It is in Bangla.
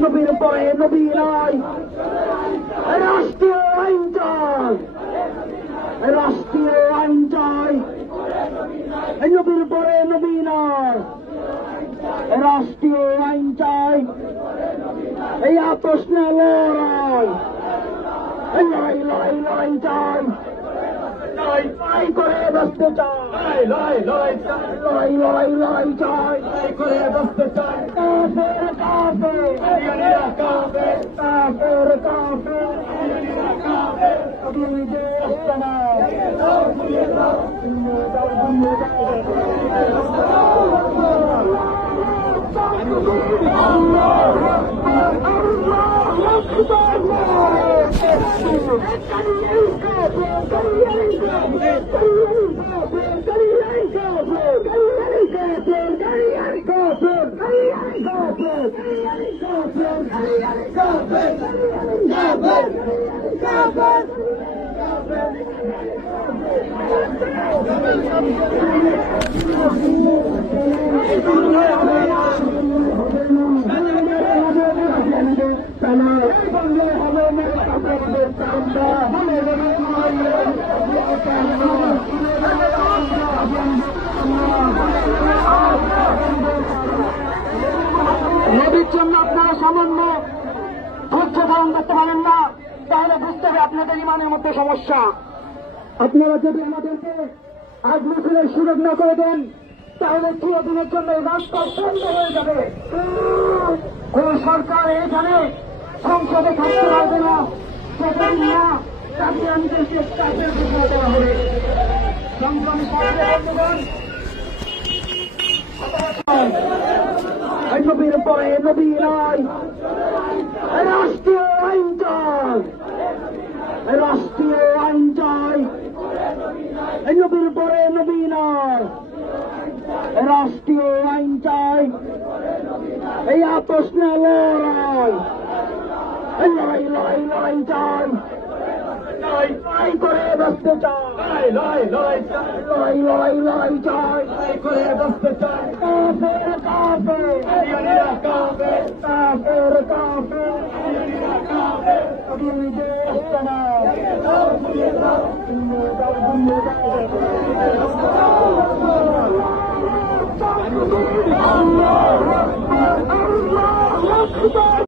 নবীর পরে নবী নাই, রাষ্ট্রীয় আইন চাই, রাষ্ট্রীয় আইন চাই, নবীর পরে নবী নাই, রাষ্ট্রীয় আইন চাই, এই আপোষ না লড়াই, লড়াই লড়াই লড়াই চাই, লড়াই করে বসতে চাই, লড়াই লড়াই লড়াই লড়াই লড়াই চাই, লড়াই করে বসতে চাই, কাফের কাফের কাফের কাফের কাফের তুমি দেশ চালাও, নবীর জন্য আপনারা সামান্য ধৈর্য ধারণ করতে পারেন না, তাহলে বুঝতে হবে আপনাদের ইমানের মধ্যে সমস্যা। আপনারা যদি আমাদেরকে আজ মিছিলের সুযোগ না করে দেন, তাহলে চিরদিনের জন্য এই রাস্তা বন্ধ হয়ে যাবে। কোন সরকার এখানে সংসদে থাকতে পারবে না, সেখানে না তাকে আমাদেরকে চাপের ঘোষণা করা হবে। সংগ্রামী বন্ধুগণ, নবীর পরে নবী নাই, রাষ্ট্রীয় আইন চাই, রাষ্ট্রীয় আইন চাই, নবীর পরে নবী নাই, রাষ্ট্রীয় আইন চাই, এই আপোষ না লড়াই, লড়াই লড়াই লড়াই চাই, লড়াই করে বসতে চাই, লড়াই লড়াই লড়াই লড়াই লড়াই চাই, লড়াই করে বসতে চাই, কাফের কাফের কাফের কাফের কাফের তুমি দেশ চালাও, আল্লাহ আল্লাহ